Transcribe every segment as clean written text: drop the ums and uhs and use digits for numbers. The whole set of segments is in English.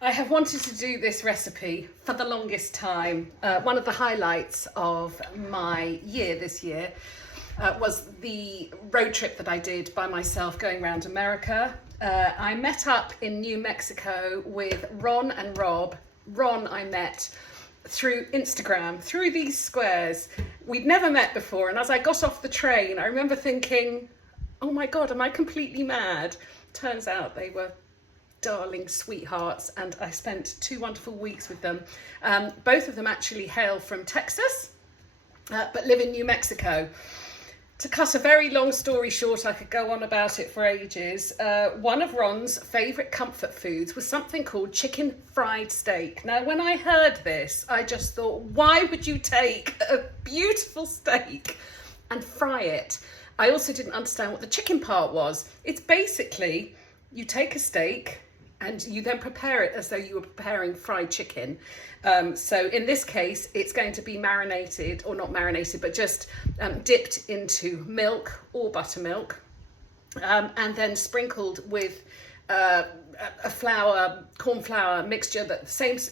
I have wanted to do this recipe for the longest time. One of the highlights of my year this year was the road trip that I did by myself going around America. I met up in New Mexico with Ron and Rob. Ron I met through Instagram, through these squares. We'd never met before, and as I got off the train, I remember thinking, oh my God, am I completely mad? Turns out they were darling sweethearts, and I spent 2 wonderful weeks with them. Both of them actually hail from Texas, but live in New Mexico. To cut a very long story short, I could go on about it for ages. One of Ron's favourite comfort foods was something called chicken fried steak. Now, when I heard this, I just thought, why would you take a beautiful steak and fry it? I also didn't understand what the chicken part was. It's basically, you take a steak and you then prepare it as though you were preparing fried chicken. So in this case, it's going to be marinated, or not marinated, but just dipped into milk or buttermilk, and then sprinkled with a corn flour mixture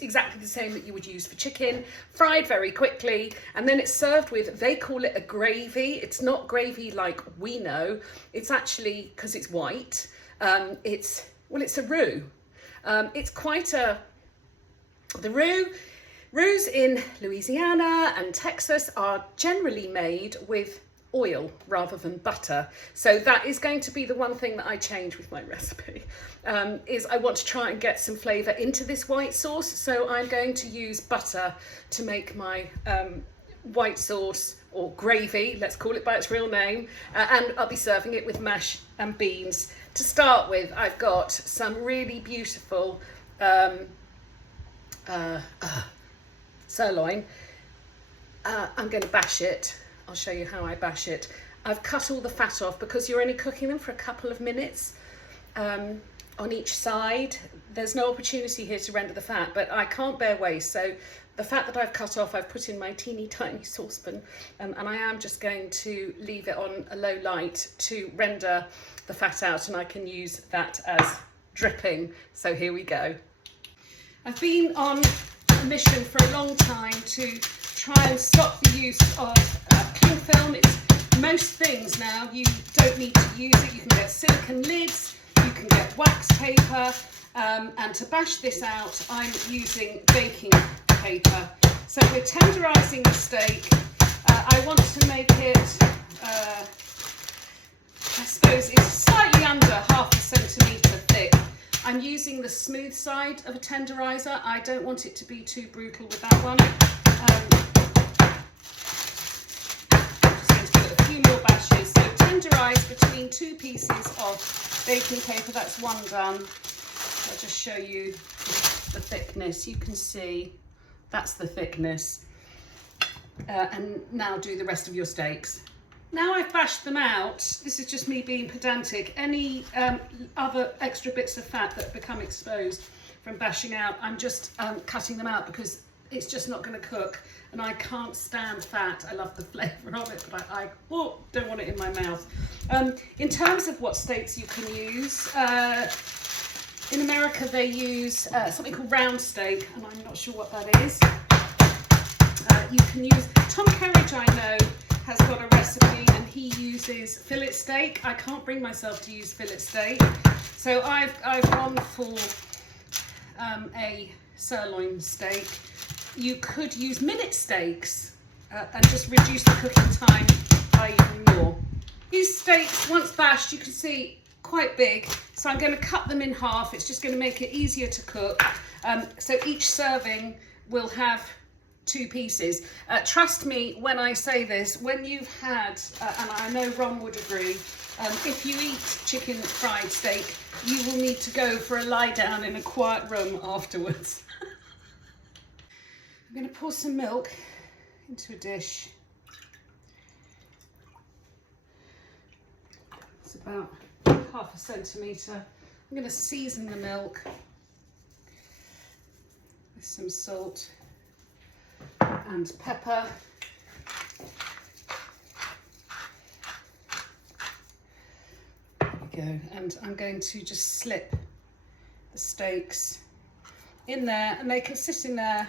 exactly the same that you would use for chicken, fried very quickly, and then it's served with, they call it a gravy. It's not gravy like we know. It's actually, because it's white, it's a roux. It's quite the roux in Louisiana and Texas are generally made with oil rather than butter. So that is going to be the one thing that I change with my recipe, is I want to try and get some flavour into this white sauce. So I'm going to use butter to make my white sauce, or gravy, let's call it by its real name, and I'll be serving it with mash and beans. To start with, I've got some really beautiful sirloin. I'm going to bash it. I'll show you how I bash it. I've cut all the fat off because you're only cooking them for a couple of minutes on each side. There's no opportunity here to render the fat, but I can't bear waste. So the fat that I've cut off, I've put in my teeny tiny saucepan, and I am just going to leave it on a low light to render the fat out, and I can use that as dripping. So here we go. I've been on a mission for a long time to try and stop the use of cling film. Most things now, you don't need to use it. You can get silicone lids, you can get wax paper, and to bash this out, I'm using baking paper. So we're tenderising the steak. I want to make it, I suppose it's slightly under 1/2 centimetre thick. I'm using the smooth side of a tenderiser. I don't want it to be too brutal with that one. Just going to give it a few more bashes. So tenderise between 2 pieces of baking paper. That's one done. I'll just show you the thickness. You can see that's the thickness. And now do the rest of your steaks. Now I've bashed them out, this is just me being pedantic, any other extra bits of fat that become exposed from bashing out, I'm just cutting them out because it's just not going to cook, and I can't stand fat. I love the flavour of it, but I don't want it in my mouth. In terms of what steaks you can use, in America they use something called round steak, and I'm not sure what that is. You can use, Tom Kerridge I know has got a recipe and he uses fillet steak. I can't bring myself to use fillet steak, so I've gone for a sirloin steak. You could use minute steaks and just reduce the cooking time by even more. These steaks, once bashed, you can see quite big, so I'm going to cut them in half. It's just going to make it easier to cook. So each serving will have 2 pieces. Trust me when I say this, when you've had, and I know Ron would agree, if you eat chicken fried steak, you will need to go for a lie down in a quiet room afterwards. I'm going to pour some milk into a dish. It's about 1/2 centimetre. I'm going to season the milk with some salt and pepper. There we go. And I'm going to just slip the steaks in there, and they can sit in there.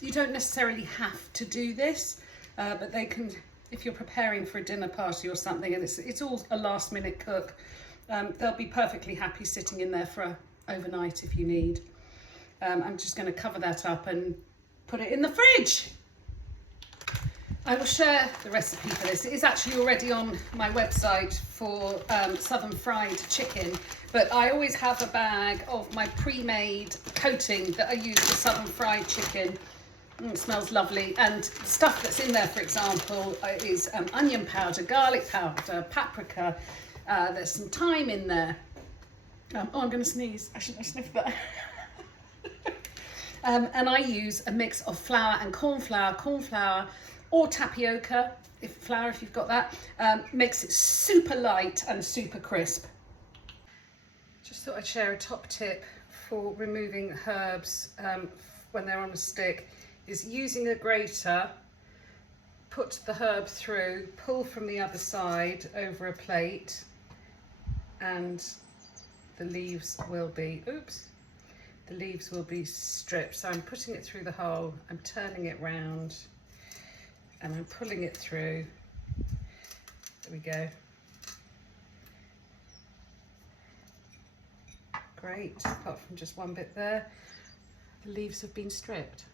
You don't necessarily have to do this, but they can, if you're preparing for a dinner party or something, and it's all a last minute cook, they'll be perfectly happy sitting in there for overnight if you need. I'm just going to cover that up and put it in the fridge. I will share the recipe for this. It is actually already on my website for southern fried chicken, but I always have a bag of my pre-made coating that I use for southern fried chicken. It smells lovely, and stuff that's in there, for example, is onion powder, garlic powder, paprika. There's some thyme in there. Oh, I'm going to sneeze. I shouldn't have sniffed that. And I use a mix of flour and corn flour, or tapioca, if you've got that. Makes it super light and super crisp. Just thought I'd share a top tip for removing herbs when they're on a stick, is using a grater, put the herb through, pull from the other side over a plate, and the leaves will be, stripped. So I'm putting it through the hole, I'm turning it round, and I'm pulling it through. There we go. Great, apart from just one bit there. The leaves have been stripped.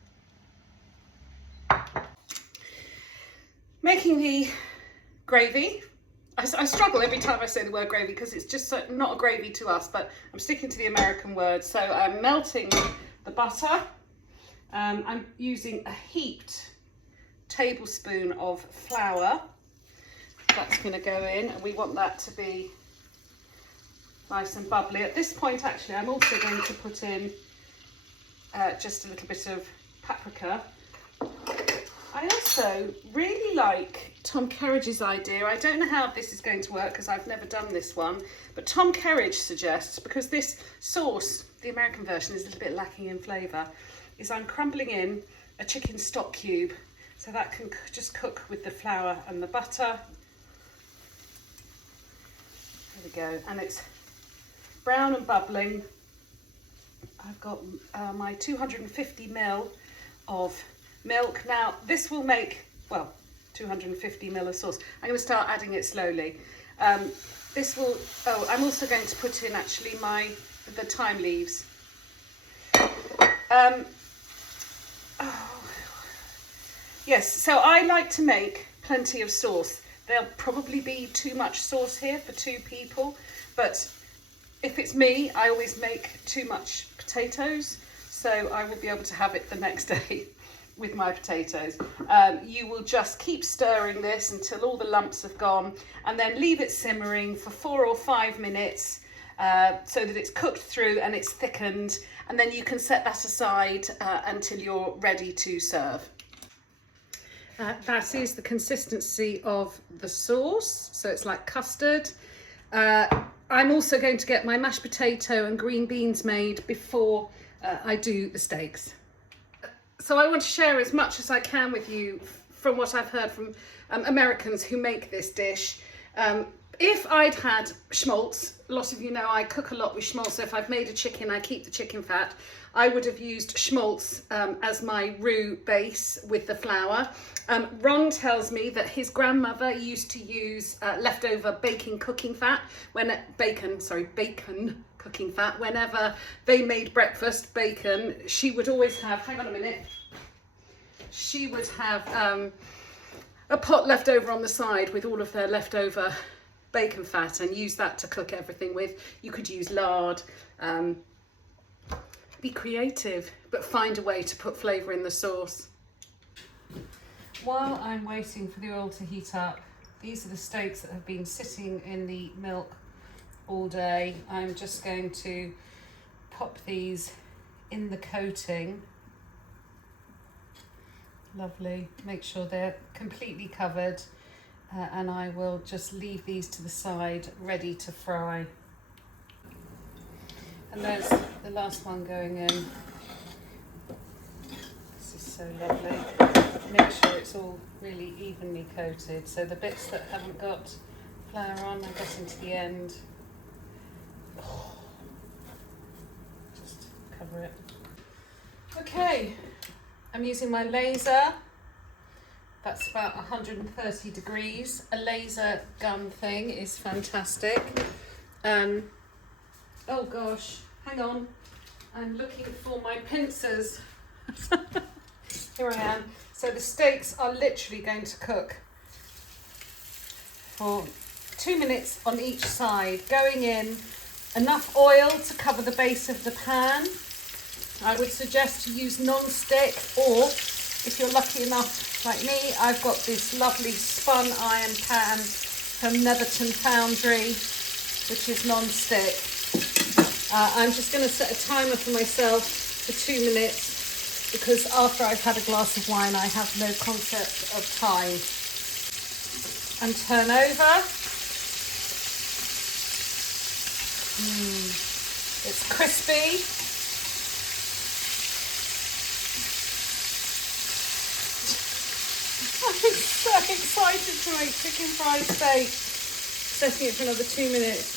Making the gravy. I struggle every time I say the word gravy because it's just not a gravy to us, but I'm sticking to the American word. So I'm melting the butter. I'm using a heaped tablespoon of flour. That's going to go in, and we want that to be nice and bubbly. At this point, actually, I'm also going to put in just a little bit of paprika. I also really like Tom Kerridge's idea. I don't know how this is going to work because I've never done this one, but Tom Kerridge suggests, because this sauce, the American version, is a little bit lacking in flavour, is I'm crumbling in a chicken stock cube, so that can just cook with the flour and the butter. There we go, and it's brown and bubbling. I've got my 250 ml of milk. Now this will make, well, 250 ml of sauce. I'm going to start adding it slowly. This will, I'm also going to put in actually the thyme leaves. Yes, so I like to make plenty of sauce. There'll probably be too much sauce here for 2 people, but if it's me, I always make too much potatoes, so I will be able to have it the next day with my potatoes. You will just keep stirring this until all the lumps have gone, and then leave it simmering for 4 or 5 minutes so that it's cooked through and it's thickened, and then you can set that aside until you're ready to serve. That is the consistency of the sauce, so it's like custard. I'm also going to get my mashed potato and green beans made before I do the steaks. So I want to share as much as I can with you from what I've heard from Americans who make this dish. If I'd had schmaltz, a lot of you know I cook a lot with schmaltz, so if I've made a chicken, I keep the chicken fat. I would have used schmaltz as my roux base with the flour. Ron tells me that his grandmother used to use leftover bacon cooking fat, bacon cooking fat. Whenever they made breakfast bacon, she would always have, hang on a minute, she would have a pot left over on the side with all of their leftover bacon fat and use that to cook everything with. You could use lard. Be creative, but find a way to put flavour in the sauce. While I'm waiting for the oil to heat up, these are the steaks that have been sitting in the milk all day. I'm just going to pop these in the coating. Lovely. Make sure they're completely covered, and I will just leave these to the side ready to fry. And there's the last one going in. This is so lovely. Make sure it's all really evenly coated. So the bits that haven't got flour on are getting to the end. Oh. over it. Okay, I'm using my laser. That's about 130 degrees. A laser gun thing is fantastic. Oh gosh, hang on. I'm looking for my pincers. Here I am. So the steaks are literally going to cook for 2 minutes on each side, going in enough oil to cover the base of the pan. I would suggest to use non-stick, or if you're lucky enough like me, I've got this lovely spun iron pan from Netherton Foundry, which is non-stick. I'm just going to set a timer for myself for 2 minutes, because after I've had a glass of wine, I have no concept of time. And turn over. It's crispy. I'm so excited to make chicken fried steak. Setting it for another 2 minutes.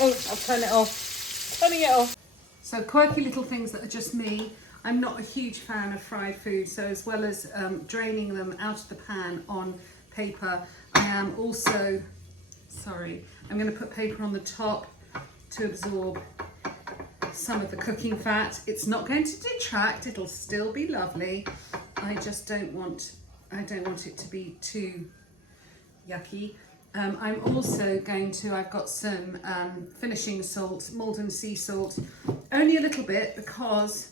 Oh, I'll turn it off. Turning it off. So quirky little things that are just me. I'm not a huge fan of fried food, so as well as draining them out of the pan on paper, I am also, I'm going to put paper on the top to absorb some of the cooking fat. It's not going to detract, it'll still be lovely. I just don't want it to be too yucky. I'm also going to, I've got some finishing salt, Maldon sea salt, only a little bit, because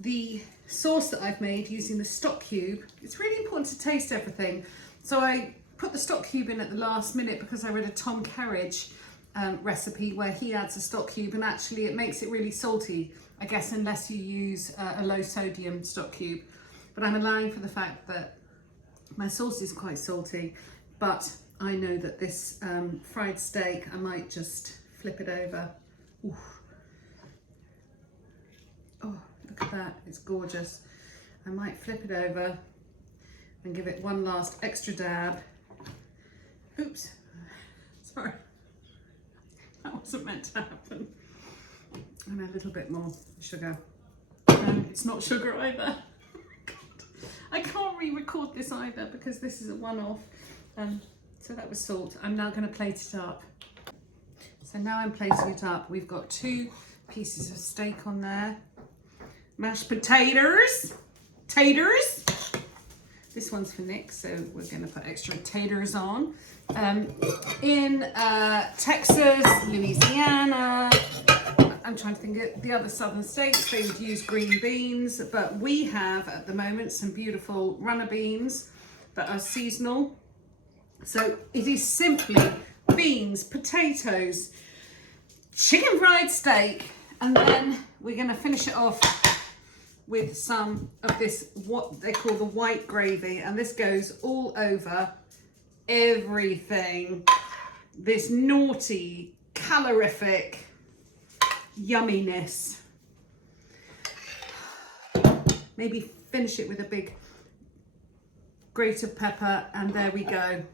the sauce that I've made using the stock cube, it's really important to taste everything. So I put the stock cube in at the last minute because I read a Tom Kerridge recipe where he adds a stock cube, and actually it makes it really salty, I guess, unless you use a low sodium stock cube. But I'm allowing for the fact that my sauce is quite salty, but I know that this fried steak, I might just flip it over. Ooh. Oh, look at that, it's gorgeous. I might flip it over and give it one last extra dab. Oops, sorry. That wasn't meant to happen. And a little bit more sugar. It's not sugar either. I can't re-record this either because this is a one-off. So that was salt. I'm now going to plate it up. So now I'm plating it up. We've got 2 pieces of steak on there. Mashed potatoes. Taters. This one's for Nick, so we're going to put extra taters on. In Texas, Louisiana, I'm trying to think of the other southern states, they would use green beans, but we have at the moment some beautiful runner beans that are seasonal. So it is simply beans, potatoes, chicken fried steak, and then we're going to finish it off with some of this, what they call the white gravy, and this goes all over everything. This naughty, calorific yumminess. Maybe finish it with a big grate of pepper, and there we go.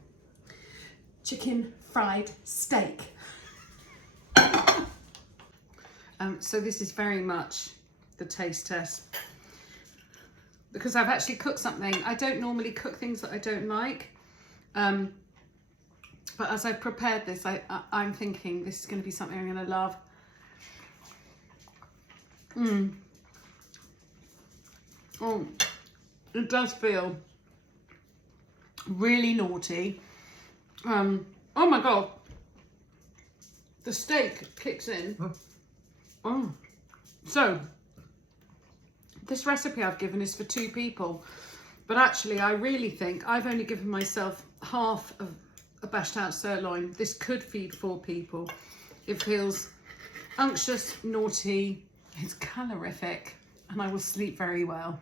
Chicken fried steak. So this is very much the taste test, because I've actually cooked something. I don't normally cook things that I don't like, but as I've prepared this, I'm thinking this is going to be something I'm going to love. Oh, it does feel really naughty. Oh my god, the steak kicks in. Oh, so this recipe I've given is for 2 people, but actually I really think I've only given myself half of a bashed out sirloin. This could feed 4 people. It feels unctuous, naughty, it's calorific, and I will sleep very well.